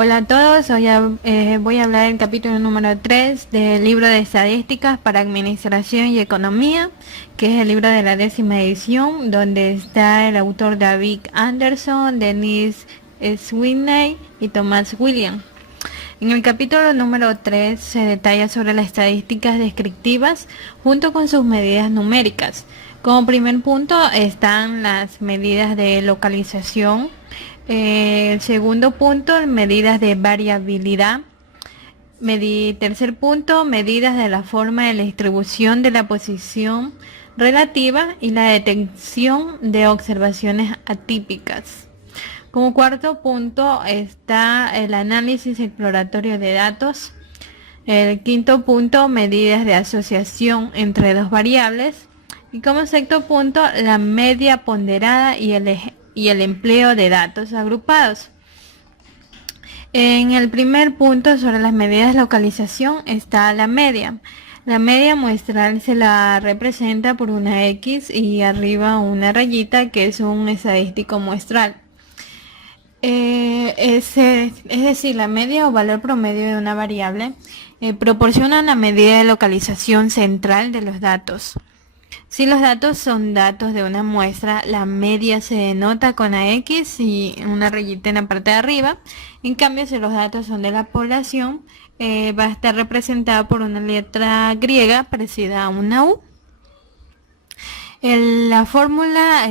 Hola a todos, hoy voy a hablar del capítulo número 3 del libro de Estadísticas para Administración y Economía, que es el libro de la 10ª edición, donde está el autor David Anderson, Dennis Sweeney y Thomas William. En el capítulo número 3 se detalla sobre las estadísticas descriptivas junto con sus medidas numéricas. Como primer punto están las medidas de localización. El segundo punto, medidas de variabilidad. Tercer punto, medidas de la forma de la distribución de la posición relativa y la detección de observaciones atípicas. Como cuarto punto está el análisis exploratorio de datos. El quinto punto, medidas de asociación entre dos variables. Y como sexto punto, la media ponderada y el empleo de datos agrupados. En el primer punto sobre las medidas de localización está la media. La media muestral se la representa por una X y arriba una rayita que es un estadístico muestral. Es decir, la media o valor promedio de una variable proporciona la medida de localización central de los datos. Si los datos son datos de una muestra, la media se denota con la X y una rayita en la parte de arriba. En cambio, si los datos son de la población, va a estar representada por una letra griega parecida a una U. La fórmula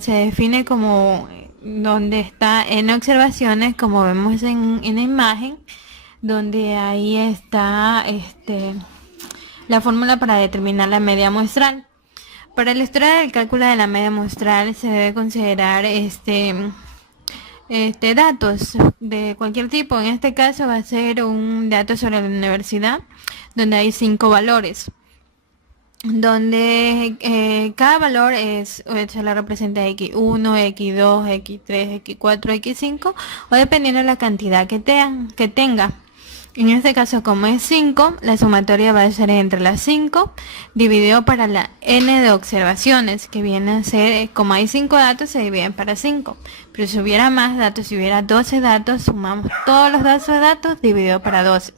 se define como donde está en observaciones, como vemos en la imagen, donde ahí está la fórmula para determinar la media muestral. Para el estudio del cálculo de la media muestral se debe considerar datos de cualquier tipo. En este caso va a ser un dato sobre la universidad, donde hay 5 valores, donde cada valor se la representa X1, X2, X3, X4, X5, o dependiendo de la cantidad que tenga. En este caso, como es 5, la sumatoria va a ser entre las 5 dividido para la n de observaciones, que viene a ser, como hay 5 datos, se dividen para 5. Pero si hubiera más datos, si hubiera 12 datos, sumamos todos los datos dividido para 12.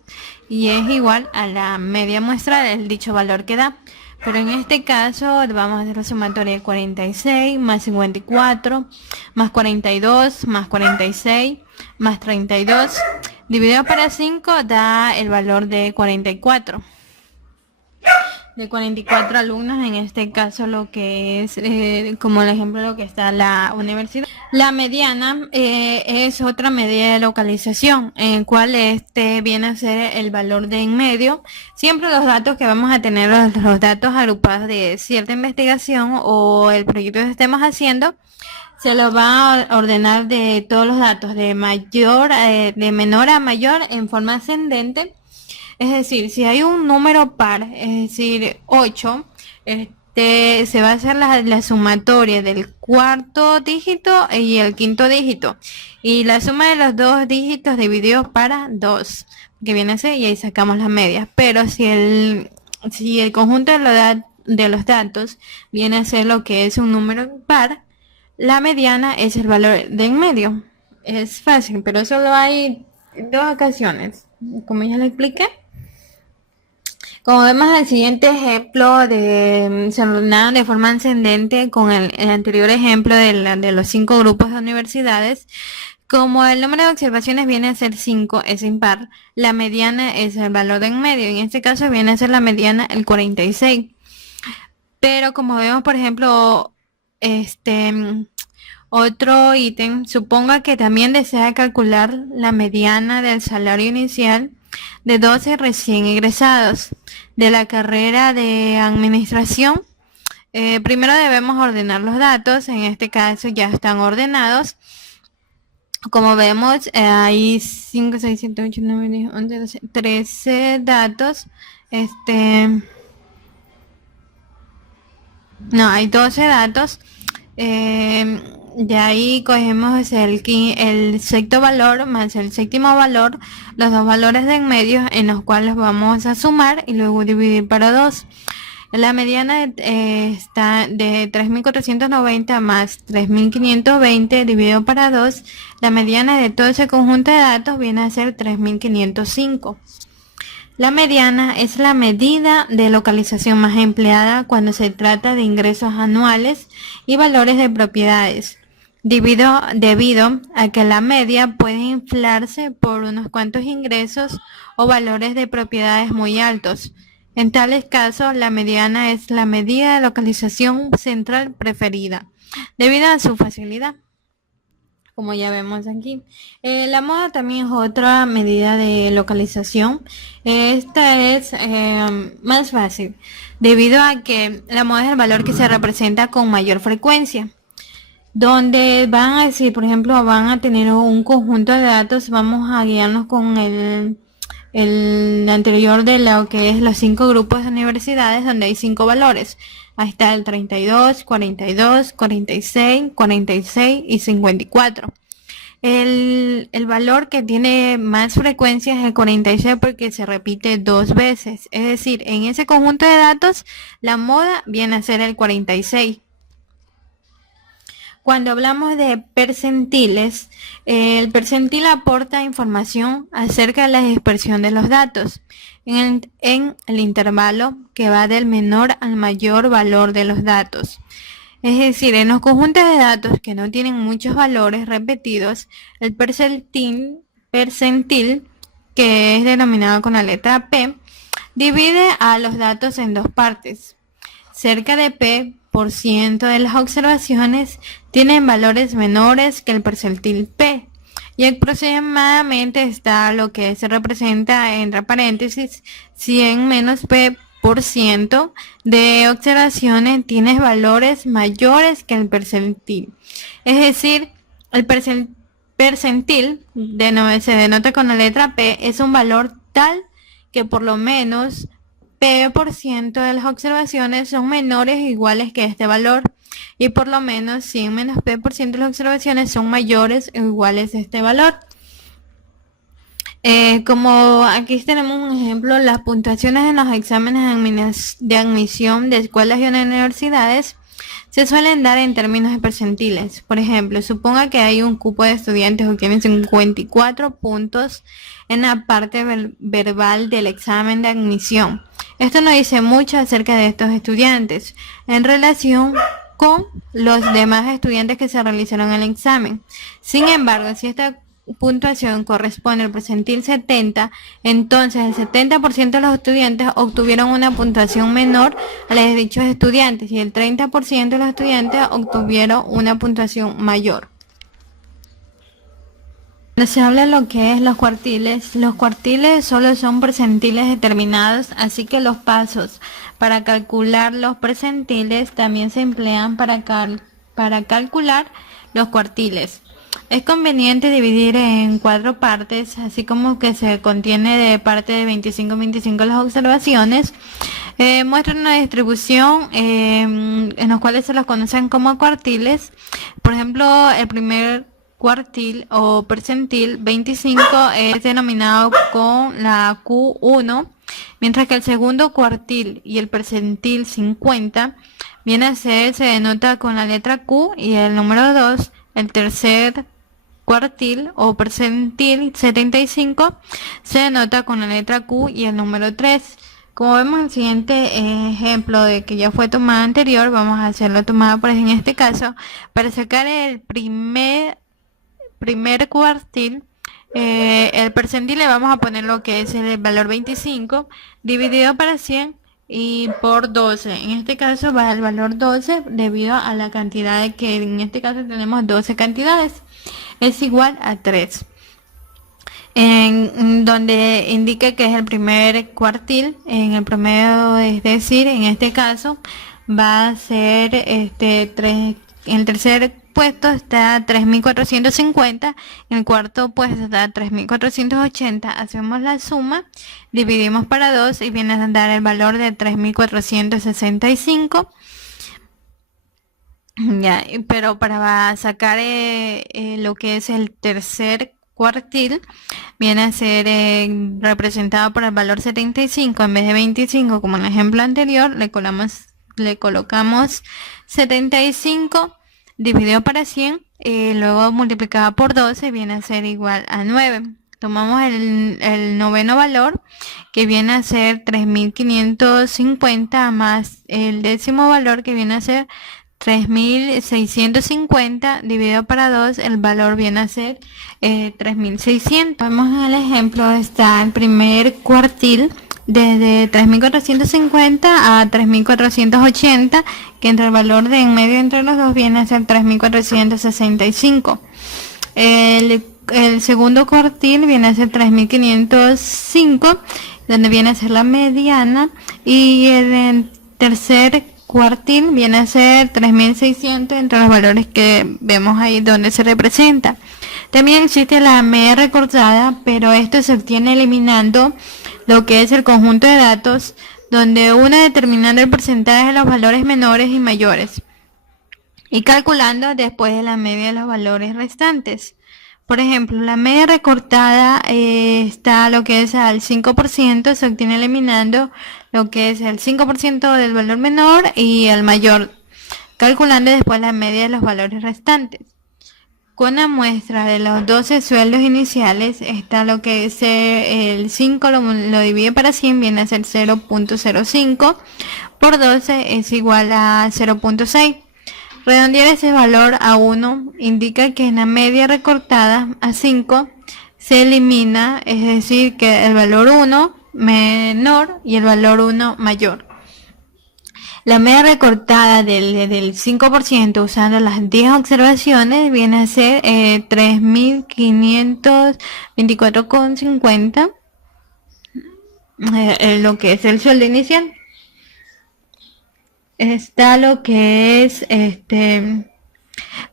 Y es igual a la media muestral, el dicho valor que da. Pero en este caso vamos a hacer la sumatoria de 46 más 54 más 42 más 46 más 32. Dividido para 5 da el valor de 44. De 44 alumnos, en este caso lo que es, como el ejemplo lo que está la universidad. La mediana es otra medida de localización, en el cual viene a ser el valor de en medio. Siempre los datos que vamos a tener, los datos agrupados de cierta investigación o el proyecto que estemos haciendo, se los va a ordenar de todos los datos de de menor a mayor en forma ascendente. Es decir, si hay un número par, es decir, 8, se va a hacer la sumatoria del cuarto dígito y el quinto dígito. Y la suma de los dos dígitos divididos para 2, que viene a ser, y ahí sacamos las medias. Pero si el conjunto de los datos viene a ser lo que es un número par, la mediana es el valor de en medio. Es fácil, pero solo hay 2 ocasiones, como ya le expliqué. Como vemos el siguiente ejemplo, se ordenaron de forma ascendente con el anterior ejemplo de los 5 grupos de universidades. Como el número de observaciones viene a ser 5, es impar, la mediana es el valor de en medio. En este caso viene a ser la mediana el 46. Pero como vemos, por ejemplo, otro ítem, suponga que también desea calcular la mediana del salario inicial de 12 recién egresados de la carrera de administración. Primero debemos ordenar los datos, en este caso ya están ordenados. Como vemos, hay 5, 6, 7, 8, 9, 10, 11, 12, 13 datos. No, hay 12 datos. De ahí cogemos el sexto valor más el séptimo valor, los dos valores de en medio, en los cuales vamos a sumar y luego dividir para 2. La mediana está de 3.490 más 3.520 dividido para 2. La mediana de todo ese conjunto de datos viene a ser 3.505. La mediana es la medida de localización más empleada cuando se trata de ingresos anuales y valores de propiedades, debido a que la media puede inflarse por unos cuantos ingresos o valores de propiedades muy altos. En tales casos, la mediana es la medida de localización central preferida, debido a su facilidad, como ya vemos aquí. La moda también es otra medida de localización. Esta es más fácil, debido a que la moda es el valor que se representa con mayor frecuencia. Donde van a decir, por ejemplo, van a tener un conjunto de datos, vamos a guiarnos con el anterior de lo que es los 5 grupos de universidades, donde hay 5 valores. Ahí está el 32, 42, 46, 46 y 54. El valor que tiene más frecuencia es el 46 porque se repite 2 veces. Es decir, en ese conjunto de datos, la moda viene a ser el 46. Cuando hablamos de percentiles, el percentil aporta información acerca de la dispersión de los datos en el intervalo que va del menor al mayor valor de los datos. Es decir, en los conjuntos de datos que no tienen muchos valores repetidos, el percentil, que es denominado con la letra P, divide a los datos en dos partes. Cerca de P% de las observaciones tienen valores menores que el percentil P, y aproximadamente está lo que se representa entre paréntesis 100 menos P% de observaciones tiene valores mayores que el percentil. Es decir, el percentil se denota con la letra P, es un valor tal que por lo menos P% de las observaciones son menores o iguales que este valor, y por lo menos 100 menos P% de las observaciones son mayores o iguales a este valor. Como aquí tenemos un ejemplo, las puntuaciones en los exámenes de admisión de escuelas y universidades se suelen dar en términos de percentiles. Por ejemplo, suponga que hay un cupo de estudiantes que obtienen 54 puntos en la parte verbal del examen de admisión. Esto nos dice mucho acerca de estos estudiantes en relación con los demás estudiantes que se realizaron el examen. Sin embargo, si esta puntuación corresponde al percentil 70, entonces el 70% de los estudiantes obtuvieron una puntuación menor a la de dichos estudiantes y el 30% de los estudiantes obtuvieron una puntuación mayor. Cuando se habla de lo que es los cuartiles solo son percentiles determinados, así que los pasos para calcular los percentiles también se emplean para calcular los cuartiles. Es conveniente dividir en 4 partes, así como que se contiene de parte de 25-25 las observaciones. Muestran una distribución en los cuales se los conocen como cuartiles. Por ejemplo, el primer cuartil o percentil 25 es denominado con la Q1, mientras que el segundo cuartil y el percentil 50 se denota con la letra Q y el número 2. El tercer cuartil o percentil 75 se denota con la letra Q y el número 3. Como vemos en el siguiente ejemplo de que ya fue tomada anterior, vamos a hacerlo tomada por en este caso. Para sacar el primer cuartil, el percentil le vamos a poner lo que es el valor 25 dividido para 100 y por 12. En este caso va el valor 12 debido a la cantidad de que en este caso tenemos 12 cantidades. Es igual a 3. En donde indica que es el primer cuartil en el promedio, es decir, en este caso va a ser 3. En el tercer puesto está 3.450, en el cuarto puesto está 3.480. Hacemos la suma, dividimos para 2 y viene a dar el valor de 3.465. Ya, pero para sacar lo que es el tercer cuartil viene a ser representado por el valor 75 en vez de 25 como en el ejemplo anterior. Le colocamos 75 dividido para 100, luego multiplicado por 12 viene a ser igual a 9. Tomamos el noveno valor, que viene a ser 3550, más el décimo valor, que viene a ser 3650, dividido para 2, el valor viene a ser 3600. Vamos al ejemplo, está el primer cuartil desde 3450 a 3480, que entre el valor de en medio entre los dos viene a ser 3465. El segundo cuartil viene a ser 3505, donde viene a ser la mediana, y el tercer cuartil viene a ser 3600 entre los valores que vemos ahí donde se representa. También existe la media recortada, pero esto se obtiene eliminando lo que es el conjunto de datos, donde uno determinando el porcentaje de los valores menores y mayores y calculando después de la media de los valores restantes. Por ejemplo, la media recortada está lo que es al 5%, se obtiene eliminando lo que es el 5% del valor menor y el mayor, calculando después la media de los valores restantes. Con la muestra de los 12 sueldos iniciales está lo que es el 5 lo divide para 100, viene a ser 0.05, por 12 es igual a 0.6. Redondear ese valor a 1 indica que en la media recortada a 5 se elimina, es decir, que el valor 1 menor y el valor 1 mayor. La media recortada del 5% usando las 10 observaciones viene a ser 3.524,50, lo que es el sueldo inicial. Está lo que es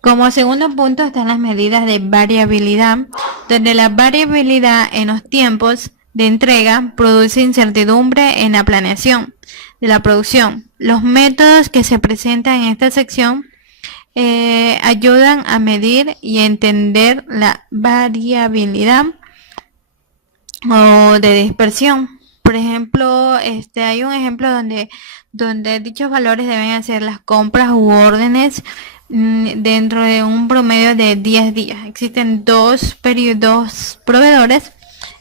como segundo punto están las medidas de variabilidad, donde la variabilidad en los tiempos de entrega produce incertidumbre en la planeación de la producción. Los métodos que se presentan en esta sección ayudan a medir y entender la variabilidad o de dispersión. Por ejemplo, hay un ejemplo donde dichos valores deben hacer las compras u órdenes dentro de un promedio de 10 días. Existen dos proveedores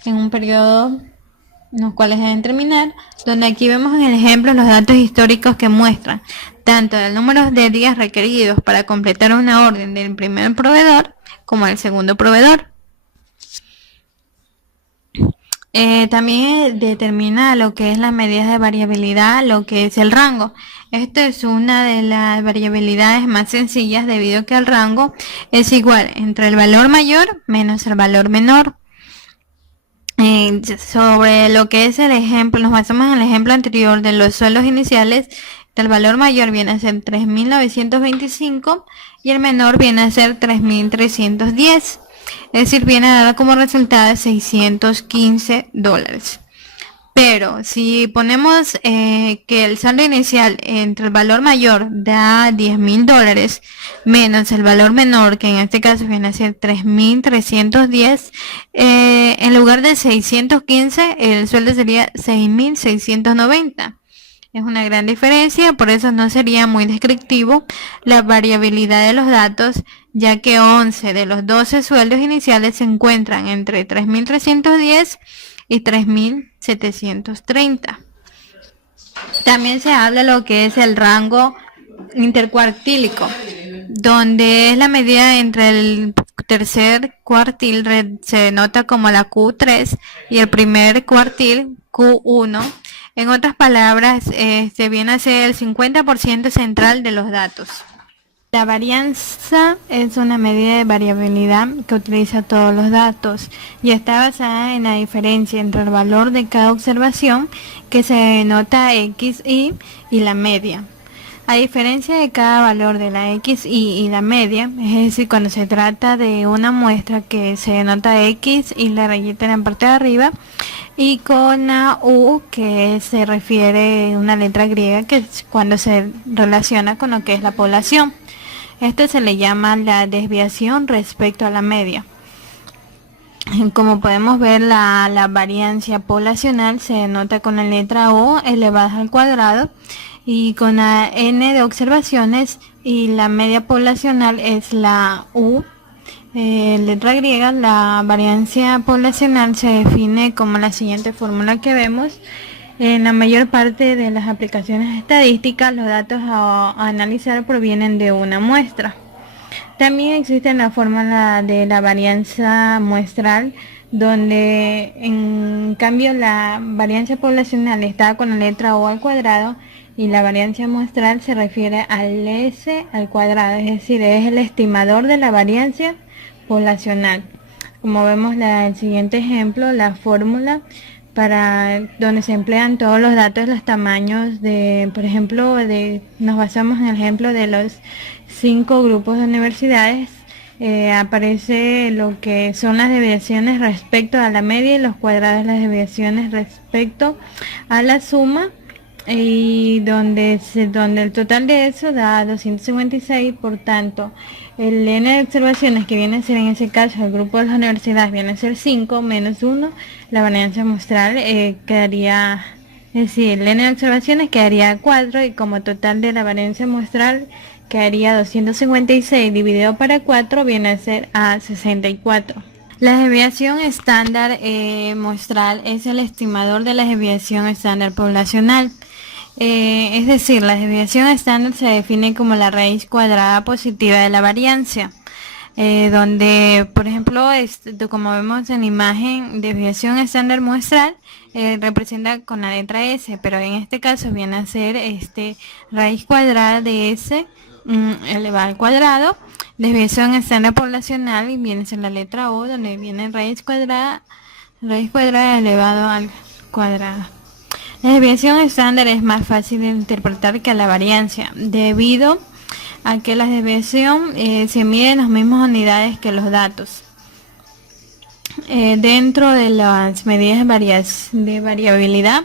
en un periodo en los cuales deben terminar, donde aquí vemos en el ejemplo los datos históricos que muestran tanto el número de días requeridos para completar una orden del primer proveedor como del segundo proveedor. También determina lo que es las medidas de variabilidad, lo que es el rango. Esto es una de las variabilidades más sencillas, debido a que el rango es igual entre el valor mayor menos el valor menor. Sobre lo que es el ejemplo, nos basamos en el ejemplo anterior de los sueldos iniciales. El valor mayor viene a ser 3.925 y el menor viene a ser 3.310. Es decir, viene a dar como resultado $615. Pero si ponemos que el saldo inicial entre el valor mayor da $10.000 menos el valor menor, que en este caso viene a ser 3.310, en lugar de 615 el sueldo sería 6.690. Es una gran diferencia, por eso no sería muy descriptivo la variabilidad de los datos, ya que 11 de los 12 sueldos iniciales se encuentran entre 3.310 y 3.730. También se habla lo que es el rango intercuartílico, donde es la medida entre el tercer cuartil, se denota como la Q3, y el primer cuartil, Q1. En otras palabras, se viene a ser el 50% central de los datos. La varianza es una medida de variabilidad que utiliza todos los datos y está basada en la diferencia entre el valor de cada observación, que se denota XI, y la media. A diferencia de cada valor de la XI y la media, es decir, cuando se trata de una muestra que se denota X y la rayita en la parte de arriba, y con la U, que se refiere a una letra griega, que es cuando se relaciona con lo que es la población. Esto se le llama la desviación respecto a la media. Como podemos ver, la variancia poblacional se denota con la letra O elevada al cuadrado y con la n de observaciones, y la media poblacional es la U. Letra griega. La variancia poblacional se define como la siguiente fórmula que vemos. En la mayor parte de las aplicaciones estadísticas, los datos a analizar provienen de una muestra. También existe la fórmula de la varianza muestral, donde en cambio la varianza poblacional está con la letra O al cuadrado y la varianza muestral se refiere al S al cuadrado, es decir, es el estimador de la varianza poblacional. Como vemos en el siguiente ejemplo, la fórmula para donde se emplean todos los datos, los tamaños de, por ejemplo, nos basamos en el ejemplo de los 5 grupos de universidades. Aparece lo que son las desviaciones respecto a la media y los cuadrados las desviaciones respecto a la suma, y donde el total de eso da 256. Por tanto, el n de observaciones, que viene a ser en ese caso el grupo de las universidades, viene a ser 5 menos 1, la varianza muestral quedaría, es decir, el n de observaciones quedaría 4, y como total de la varianza muestral quedaría 256 dividido para 4, viene a ser a 64. La desviación estándar muestral es el estimador de la desviación estándar poblacional. Es decir, la desviación estándar se define como la raíz cuadrada positiva de la variancia, donde, por ejemplo, como vemos en la imagen, desviación estándar muestral representa con la letra S, pero en este caso viene a ser raíz cuadrada de S elevado al cuadrado. Desviación estándar poblacional y viene a ser la letra O, donde viene raíz cuadrada elevado al cuadrado. La desviación estándar es más fácil de interpretar que la variancia, debido a que la desviación se mide en las mismas unidades que los datos. Dentro de las medidas de variabilidad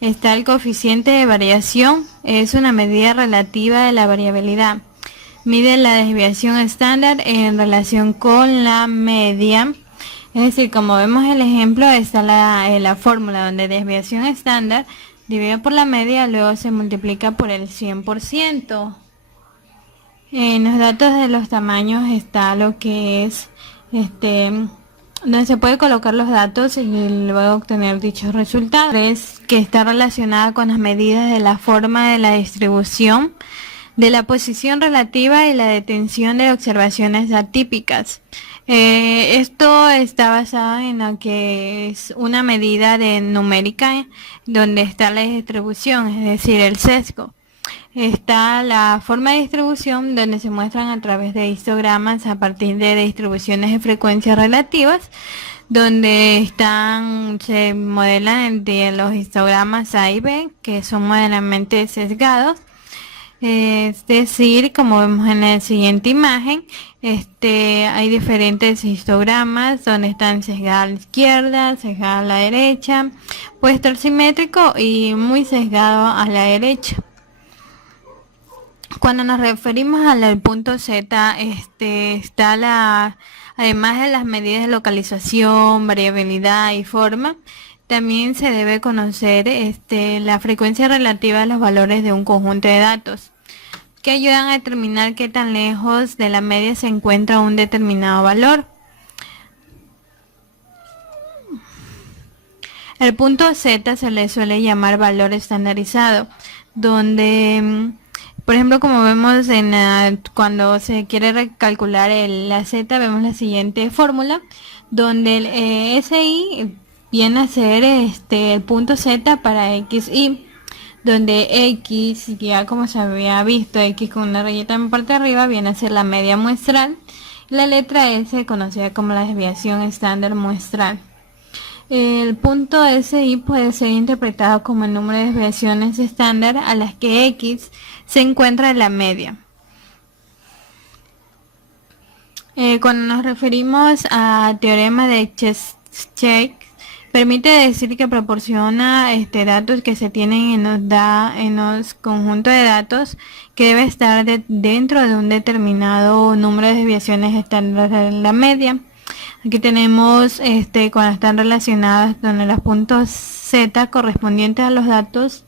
está el coeficiente de variación. Es una medida relativa de la variabilidad. Mide la desviación estándar en relación con la media. Es decir, como vemos en el ejemplo, está la fórmula donde desviación estándar dividido por la media, luego se multiplica por el 100%. En los datos de los tamaños está lo que es donde se puede colocar los datos y luego obtener dichos resultados. Es que está relacionada con las medidas de la forma de la distribución, de la posición relativa y la detención de observaciones atípicas. Esto está basado en lo que es una medida numérica, donde está la distribución, es decir, el sesgo. Está la forma de distribución, donde se muestran a través de histogramas a partir de distribuciones de frecuencias relativas, donde se modelan de los histogramas A y B, que son modelamente sesgados. Es decir, como vemos en la siguiente imagen, hay diferentes histogramas donde están sesgados a la izquierda, sesgados a la derecha, puede estar simétrico y muy sesgado a la derecha. Cuando nos referimos al punto Z, está además de las medidas de localización, variabilidad y forma, también se debe conocer la frecuencia relativa de los valores de un conjunto de datos, que ayudan a determinar qué tan lejos de la media se encuentra un determinado valor. El punto Z se le suele llamar valor estandarizado, donde, por ejemplo, como vemos cuando se quiere recalcular la Z, vemos la siguiente fórmula, donde el SI viene a ser el punto Z para XY, donde X, ya como se había visto, X con una rayita en parte de arriba, viene a ser la media muestral, y la letra S conocida como la desviación estándar muestral. El punto SI puede ser interpretado como el número de desviaciones estándar a las que X se encuentra en la media. Cuando nos referimos a teorema de Chebyshev, permite decir que proporciona datos que se tienen en los conjuntos de datos que debe estar dentro de un determinado número de desviaciones estándar de la media. Aquí tenemos cuando están relacionadas donde los puntos Z correspondientes a los datos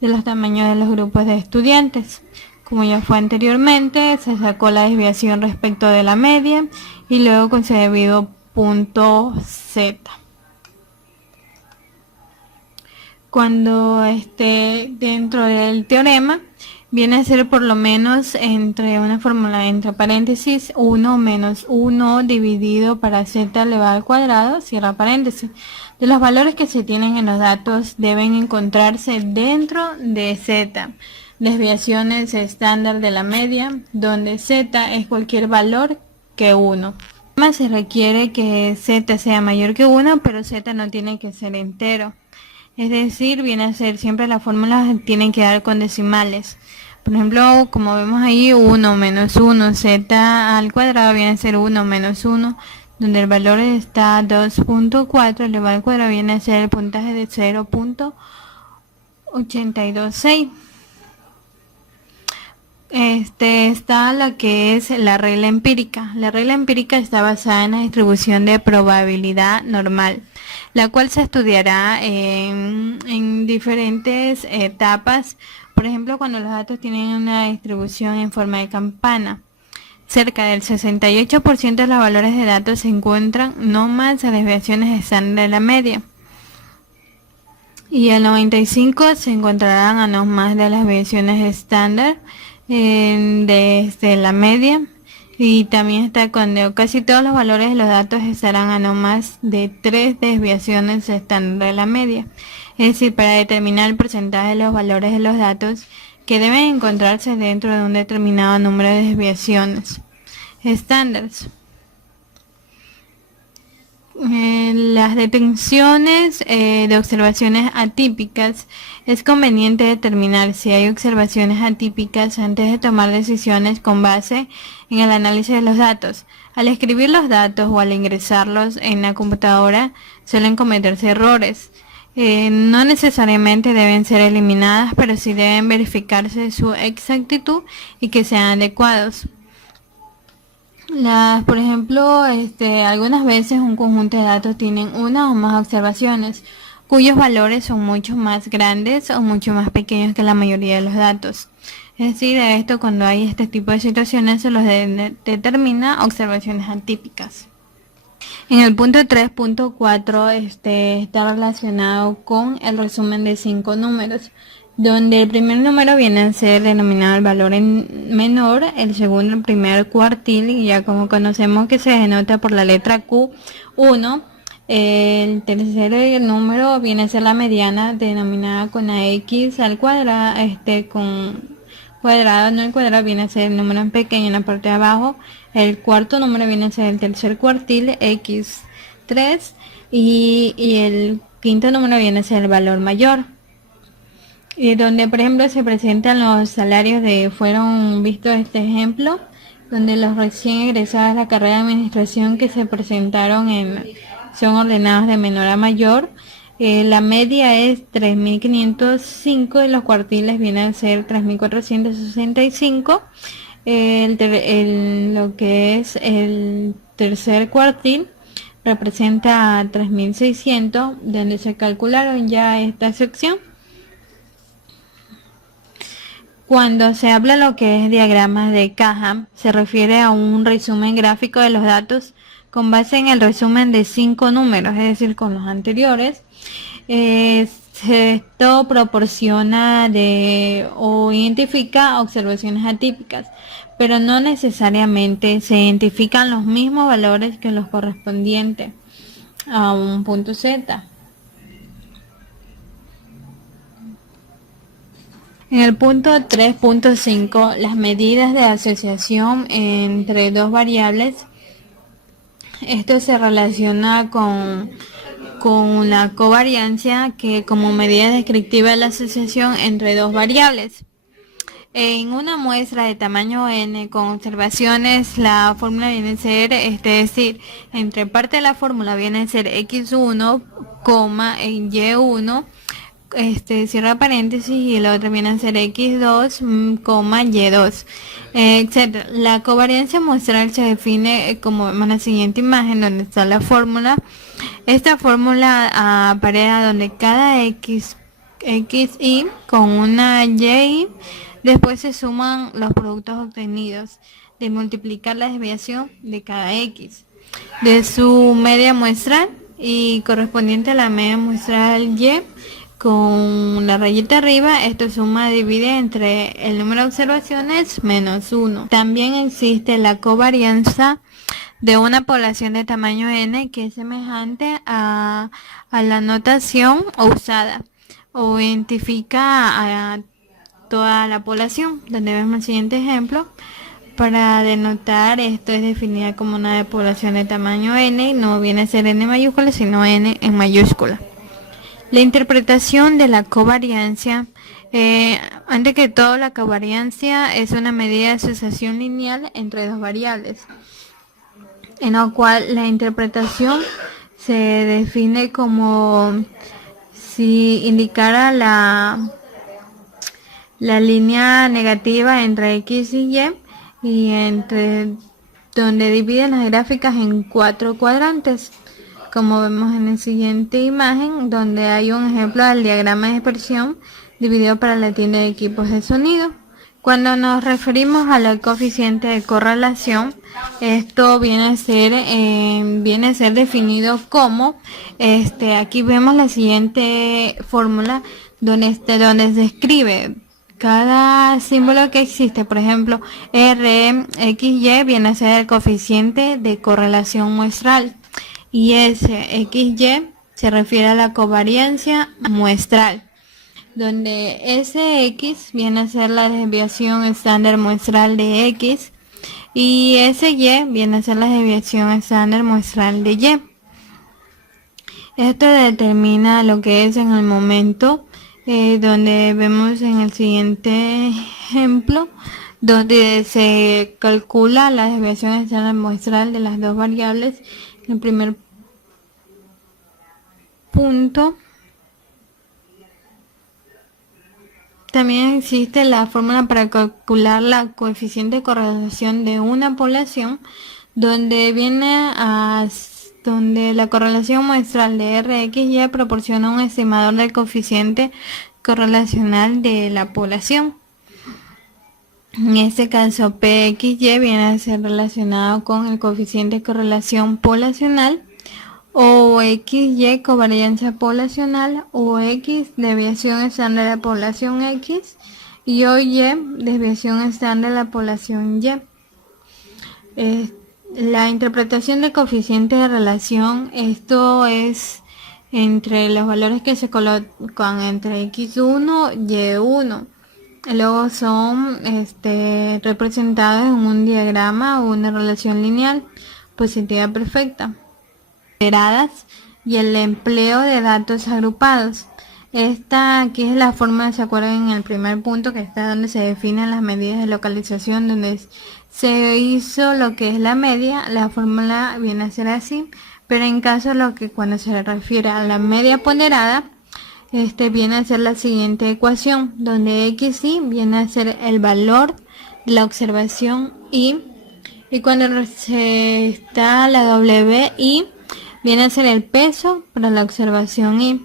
de los tamaños de los grupos de estudiantes. Como ya fue anteriormente, se sacó la desviación respecto de la media y luego con su debido punto Z. Cuando esté dentro del teorema, viene a ser por lo menos entre una fórmula entre paréntesis 1 menos 1 dividido para z elevado al cuadrado, cierra paréntesis. De los valores que se tienen en los datos deben encontrarse dentro de z. Desviaciones estándar de la media, donde z es cualquier valor que 1. Además se requiere que z sea mayor que 1, pero z no tiene que ser entero. Es decir, viene a ser siempre las fórmulas tienen que dar con decimales. Por ejemplo, como vemos ahí, 1 menos 1, z al cuadrado viene a ser 1 menos 1, donde el valor está 2.4, elevado al cuadrado viene a ser el puntaje de 0.826. Está lo que es la regla empírica. La regla empírica está basada en la distribución de probabilidad normal, la cual se estudiará en diferentes etapas. Por ejemplo, cuando los datos tienen una distribución en forma de campana, cerca del 68% de los valores de datos se encuentran no más a desviaciones estándar de la media, y el 95% se encontrarán a no más de las desviaciones estándar desde la media. Y también está cuando casi todos los valores de los datos estarán a no más de 3 desviaciones estándar de la media. Es decir, para determinar el porcentaje de los valores de los datos que deben encontrarse dentro de un determinado número de desviaciones estándares. Las detecciones de observaciones atípicas. Es conveniente determinar si hay observaciones atípicas antes de tomar decisiones con base en el análisis de los datos. Al escribir los datos o al ingresarlos en la computadora suelen cometerse errores. No necesariamente deben ser eliminadas, pero sí deben verificarse su exactitud y que sean adecuados. Por ejemplo, algunas veces un conjunto de datos tienen una o más observaciones, cuyos valores son mucho más grandes o mucho más pequeños que la mayoría de los datos. Es decir, esto cuando hay este tipo de situaciones se los determina observaciones atípicas. En el punto 3.4 está relacionado con el resumen de 5 números, donde el primer número viene a ser denominado el valor en menor, el segundo el primer cuartil, y ya como conocemos que se denota por la letra Q1, el tercer número viene a ser la mediana denominada con la X al cuadrado, con cuadrado, no el cuadrado, viene a ser el número en pequeño en la parte de abajo. El cuarto número viene a ser el tercer cuartil, X3, y el quinto número viene a ser el valor mayor. Y donde por ejemplo se presentan los salarios fueron vistos este ejemplo, donde los recién egresados de la carrera de administración que se presentaron son ordenados de menor a mayor. La media es 3.505 y los cuartiles vienen a ser 3.465. Lo que es el tercer cuartil representa 3.600, donde se calcularon ya esta sección. Cuando se habla lo que es diagramas de caja, se refiere a un resumen gráfico de los datos con base en el resumen de 5 números, es decir, con los anteriores. Esto proporciona o identifica observaciones atípicas, pero no necesariamente se identifican los mismos valores que los correspondientes a un punto Z. En el punto 3.5, las medidas de asociación entre dos variables. Esto se relaciona con la covariancia, que como medida descriptiva de la asociación entre dos variables. En una muestra de tamaño n con observaciones, la fórmula viene a ser, es decir, entre parte de la fórmula viene a ser x1, y1, cierra paréntesis, y la otra viene a ser x2, y2, etcétera. La covariancia muestral se define como vemos en la siguiente imagen, donde está la fórmula. Esta fórmula aparece donde cada xy con una y, después se suman los productos obtenidos de multiplicar la desviación de cada x de su media muestral y correspondiente a la media muestral y con la rayita arriba. Esto suma divide entre el número de observaciones menos 1. También existe la covarianza de una población de tamaño n, que es semejante a la notación usada o identifica a toda la población, donde vemos el siguiente ejemplo. Para denotar esto es definida como una población de tamaño n, no viene a ser n mayúscula, sino n en mayúscula. La interpretación de la covariancia. Antes que todo, la covariancia es una medida de asociación lineal entre dos variables, en la cual la interpretación se define como si indicara la línea negativa entre x y entre donde dividen las gráficas en 4 cuadrantes, como vemos en la siguiente imagen, donde hay un ejemplo del diagrama de dispersión dividido para la tienda de equipos de sonido. Cuando nos referimos a la coeficiente de correlación, esto viene a ser definido como, aquí vemos la siguiente fórmula donde se escribe cada símbolo que existe. Por ejemplo, R, X, Y viene a ser el coeficiente de correlación muestral, y S, X, Y se refiere a la covariancia muestral, donde SX viene a ser la desviación estándar muestral de X y SY viene a ser la desviación estándar muestral de Y. Esto determina lo que es en el momento, donde vemos en el siguiente ejemplo, donde se calcula la desviación estándar muestral de las dos variables. El primer punto. También existe la fórmula para calcular la coeficiente de correlación de una población, donde donde la correlación muestral de RXY proporciona un estimador del coeficiente correlacional de la población. En este caso, PXY viene a ser relacionado con el coeficiente de correlación poblacional, o XY covariancia poblacional, o X desviación estándar de la población X, y o Y desviación estándar de la población Y. La interpretación del coeficiente de relación, esto es entre los valores que se colocan entre X1 y Y1. Luego son representados en un diagrama o una relación lineal positiva perfecta, y el empleo de datos agrupados. Esta aquí es la fórmula, ¿se acuerdan? En el primer punto, que está donde se definen las medidas de localización, donde se hizo lo que es la media. La fórmula viene a ser así, pero en caso cuando se refiere a la media ponderada, viene a ser la siguiente ecuación, donde xy viene a ser el valor de la observación y cuando está la wi viene a ser el peso para la observación y.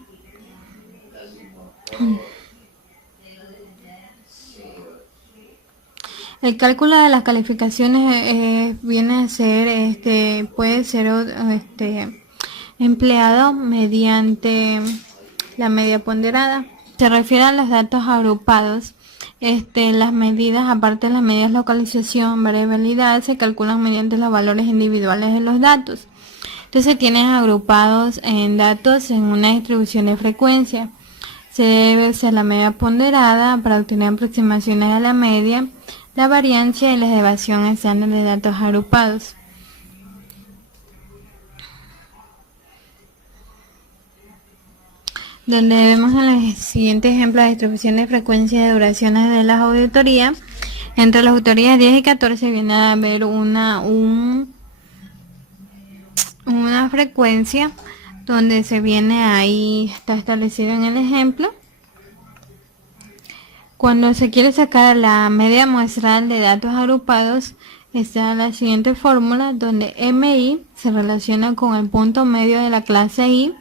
El cálculo de las calificaciones viene a ser, puede ser empleado mediante la media ponderada. Se refiere a los datos agrupados. Las medidas, aparte de las medidas de localización, variabilidad, se calculan mediante los valores individuales de los datos. Entonces tienen agrupados en datos en una distribución de frecuencia. Se debe usar la media ponderada para obtener aproximaciones a la media, la variancia y la desviación estándar de datos agrupados. Donde vemos en el siguiente ejemplo la distribución de frecuencia de duraciones de las auditorías. Entre las auditorías 10 y 14 viene a haber una frecuencia donde se viene ahí, está establecido en el ejemplo, Cuando se quiere sacar la media muestral de datos agrupados, está la siguiente fórmula donde MI se relaciona con el punto medio de la clase I,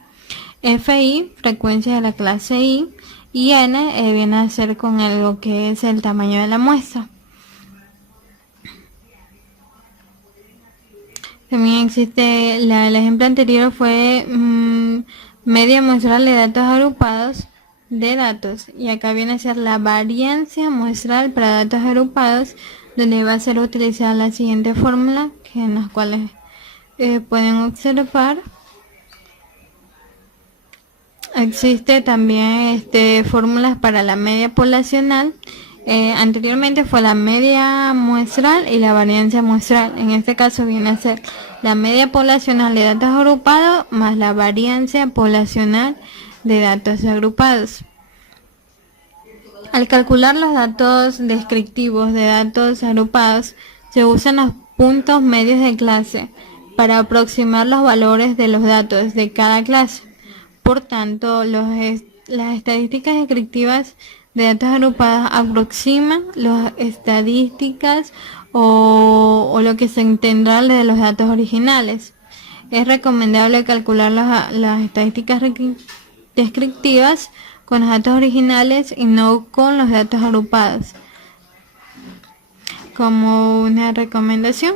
FI, frecuencia de la clase I, y N viene a ser con lo que es el tamaño de la muestra. También existe, el ejemplo anterior fue media muestral de datos agrupados de datos, y acá viene a ser la variancia muestral para datos agrupados, donde va a ser utilizada la siguiente fórmula, que en las cuales pueden observar. Existe también fórmulas para la media poblacional. Anteriormente fue la media muestral y la variancia muestral. En este caso viene a ser la media poblacional de datos agrupados más la variancia poblacional de datos agrupados. Al calcular los datos descriptivos de datos agrupados, se usan los puntos medios de clase para aproximar los valores de los datos de cada clase. Por tanto, las estadísticas descriptivas de datos agrupados aproximan las estadísticas o lo que se entenderá de los datos originales. Es recomendable calcular las estadísticas descriptivas con los datos originales y no con los datos agrupados, como una recomendación.